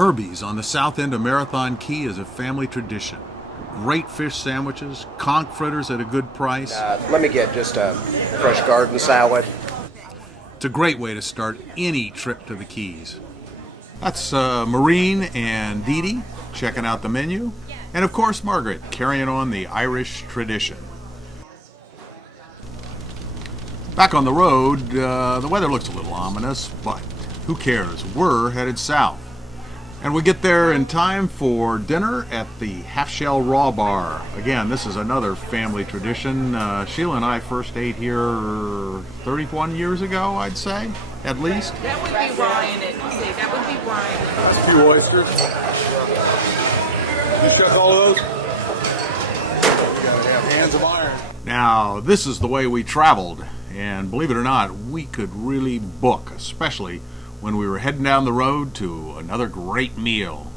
Herbie's on the south end of Marathon Key is a family tradition. Great fish sandwiches, conch fritters at a good price. Let me get just a fresh garden salad. It's a great way to start any trip to the Keys. That's Maureen and Dee Dee checking out the menu. And of course, Margaret carrying on the Irish tradition. Back on the road, the weather looks a little ominous, but who cares? We're headed south. And we get there in time for dinner at the Half Shell Raw Bar. Again, this is another family tradition. Sheila and I first ate here 31 years ago, I'd say, at least. That would be Ryan. That would be Ryan. That's 2 oysters. You cook all of those? You gotta have hands of iron. Now, this is the way we traveled. And believe it or not, we could really book, especially when we were heading down the road to another great meal.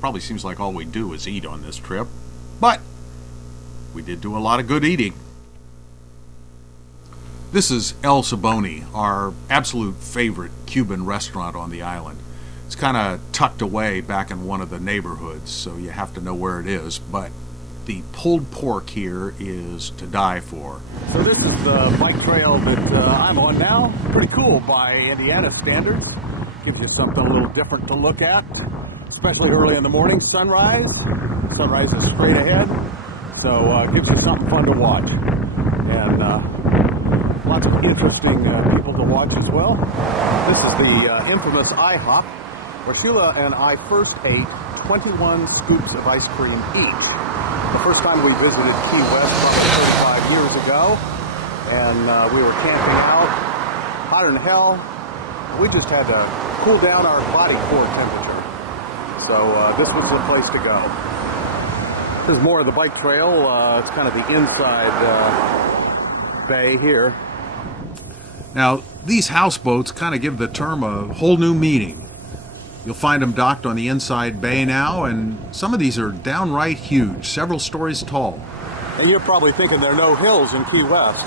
Probably seems like all we do is eat on this trip, but we did do a lot of good eating. This is El Saboni, our absolute favorite Cuban restaurant on the island. It's kind of tucked away back in one of the neighborhoods, so you have to know where it is, but the pulled pork here is to die for. So this is the bike trail that I'm on now. Pretty cool by Indiana standards. Gives you something a little different to look at, especially early in the morning. Sunrise. Sunrise is straight ahead, so gives you something fun to watch. And lots of interesting people to watch as well. This is the infamous IHOP, where Sheila and I first ate 21 scoops of ice cream each. The first time we visited Key West probably 35 years ago, and we were camping out, hotter than hell. We just had to cool down our body core temperature. So this was the place to go. There's more of the bike trail. It's kind of the inside bay here. Now, these houseboats kind of give the term a whole new meaning. You'll find them docked on the inside bay now, and some of these are downright huge, several stories tall. And you're probably thinking there are no hills in Key West.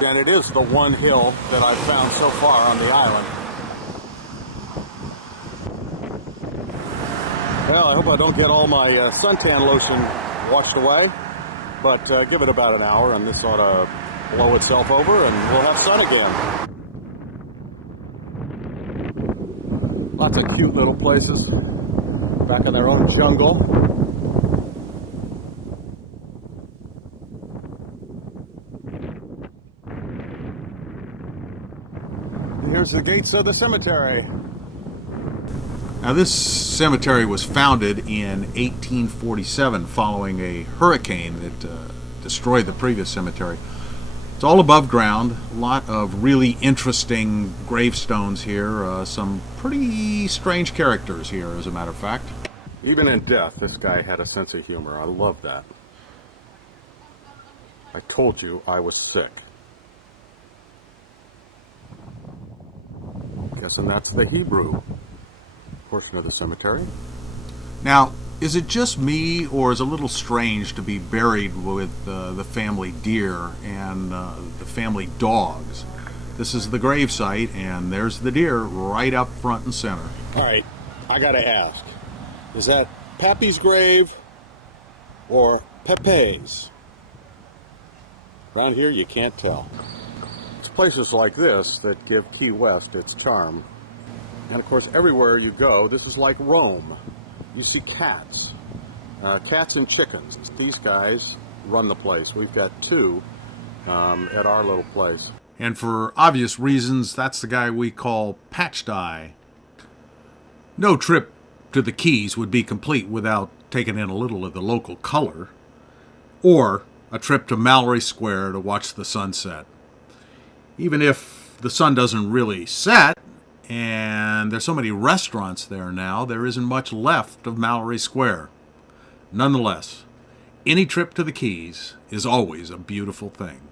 Then it is the one hill that I've found so far on the island. Well, I hope I don't get all my suntan lotion washed away, but give it about an hour and this ought to blow itself over and we'll have sun again. Lots of cute little places back in their own jungle. Here's the gates of the cemetery. Now, this cemetery was founded in 1847 following a hurricane that destroyed the previous cemetery. It's all above ground, a lot of really interesting gravestones here, some pretty strange characters here, as a matter of fact. Even in death, this guy had a sense of humor. I love that. I told you I was sick. Guessing that's the Hebrew portion of the cemetery. Now, is it just me, or is it a little strange to be buried with the family deer and the family dogs? This is the grave site, and there's the deer right up front and center. All right, I gotta ask, is that Pappy's grave or Pepe's? Around here, you can't tell. It's places like this that give Key West its charm. And of course, everywhere you go, this is like Rome. You see cats, cats and chickens. These guys run the place. We've got 2 at our little place. And for obvious reasons, that's the guy we call Patched Eye. No trip to the Keys would be complete without taking in a little of the local color, or a trip to Mallory Square to watch the sunset. Even if the sun doesn't really set, and there's so many restaurants there now, there isn't much left of Mallory Square. Nonetheless, any trip to the Keys is always a beautiful thing.